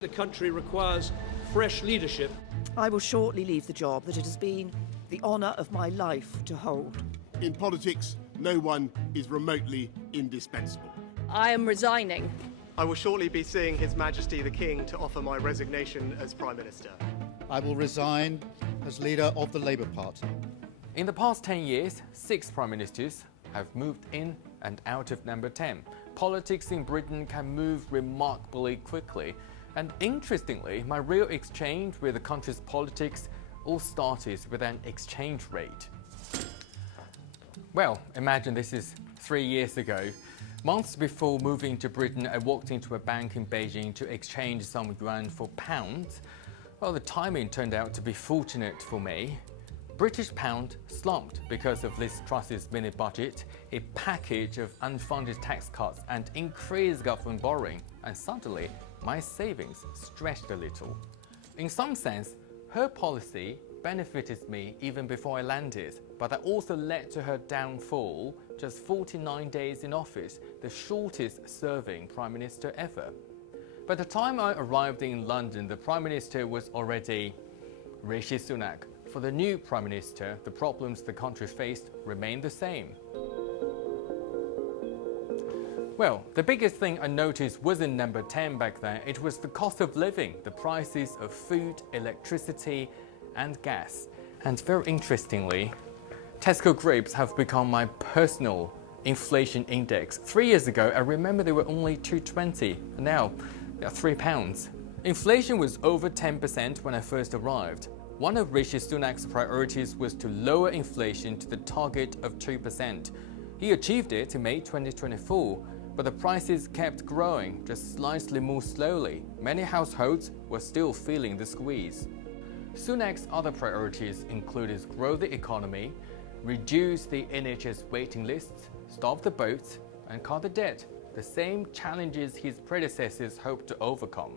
The country requires fresh leadership. I will shortly leave the job that it has been the honour of my life to hold. In politics, no one is remotely indispensable. I am resigning. I will shortly be seeing His Majesty the King to offer my resignation as Prime Minister. I will resign as leader of the Labour Party. In the past 10 years, 6 Prime Ministers have moved in and out of number 10. Politics in Britain can move remarkably quickly. And interestingly, my real exchange with the country's politics all started with an exchange rate. Well, imagine this is 3 years ago. Months before moving to Britain, I walked into a bank in Beijing to exchange some yuan for pounds. Well, the timing turned out to be fortunate for me. British pound slumped because of Liz Truss's mini budget, a package of unfunded tax cuts and increased government borrowing, and suddenly my savings stretched a little. In some sense, her policy benefited me even before I landed, but that also led to her downfall just 49 days in office, the shortest serving Prime Minister ever. By the time I arrived in London, the Prime Minister was already Rishi Sunak. For the new Prime Minister, the problems the country faced remained the same. Well, the biggest thing I noticed wasn't number 10 back then. It was the cost of living, the prices of food, electricity, and gas. And very interestingly, Tesco grapes have become my personal inflation index. 3 years ago, I remember they were only £2.20, and now they're £3. Inflation was over 10% when I first arrived. One of Rishi Sunak's priorities was to lower inflation to the target of 2%. He achieved it in May 2024, but the prices kept growing, just slightly more slowly. Many households were still feeling the squeeze. Sunak's other priorities included grow the economy, reduce the NHS waiting lists, stop the boats, and cut the debt, the same challenges his predecessors hoped to overcome.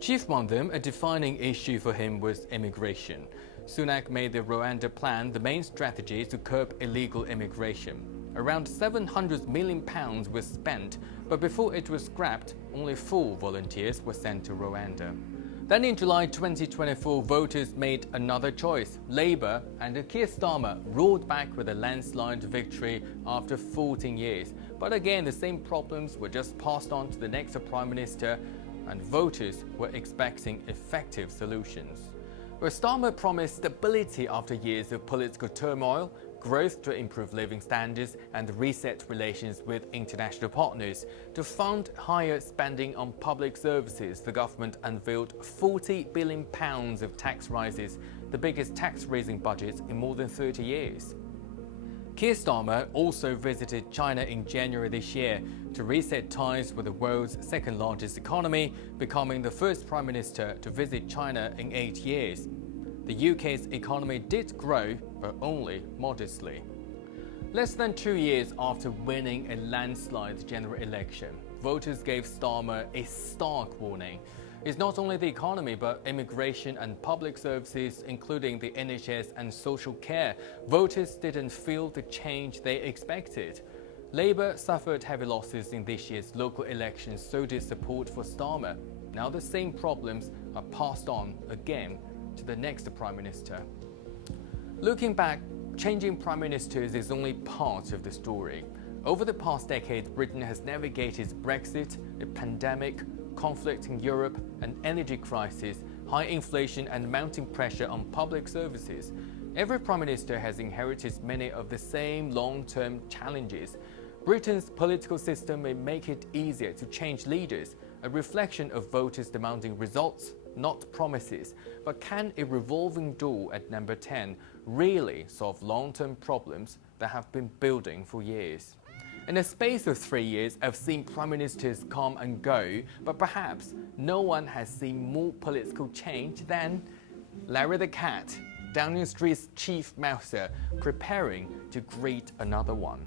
Chief among them, a defining issue for him was immigration. Sunak made the Rwanda plan the main strategy to curb illegal immigration. Around £700 million was spent, but before it was scrapped, only 4 volunteers were sent to Rwanda. Then in July 2024, voters made another choice. Labour and Keir Starmer roared back with a landslide victory after 14 years. But again, the same problems were just passed on to the next Prime Minister, and voters were expecting effective solutions. Where Starmer promised stability after years of political turmoil, growth to improve living standards and reset relations with international partners. To fund higher spending on public services, the government unveiled £40 billion of tax rises, the biggest tax-raising budget in more than 30 years. Keir Starmer also visited China in January this year to reset ties with the world's second-largest economy, becoming the first Prime Minister to visit China in 8 years. The UK's economy did grow, but only modestly. Less than 2 years after winning a landslide general election, voters gave Starmer a stark warning. It's not only the economy, but immigration and public services, including the NHS and social care. Voters didn't feel the change they expected. Labour suffered heavy losses in this year's local elections, so did support for Starmer. Now the same problems are passed on again to the next Prime Minister. Looking back, changing Prime Ministers is only part of the story. Over the past decade, Britain has navigated Brexit, a pandemic, conflict in Europe, an energy crisis, high inflation and mounting pressure on public services. Every Prime Minister has inherited many of the same long-term challenges. Britain's political system may make it easier to change leaders, a reflection of voters demanding results, not promises. But can a revolving door at number 10 really solve long-term problems that have been building for years? In a space of 3 years, I've seen Prime Ministers come and go, but perhaps no one has seen more political change than Larry the Cat, Downing Street's chief mouser, preparing to greet another one.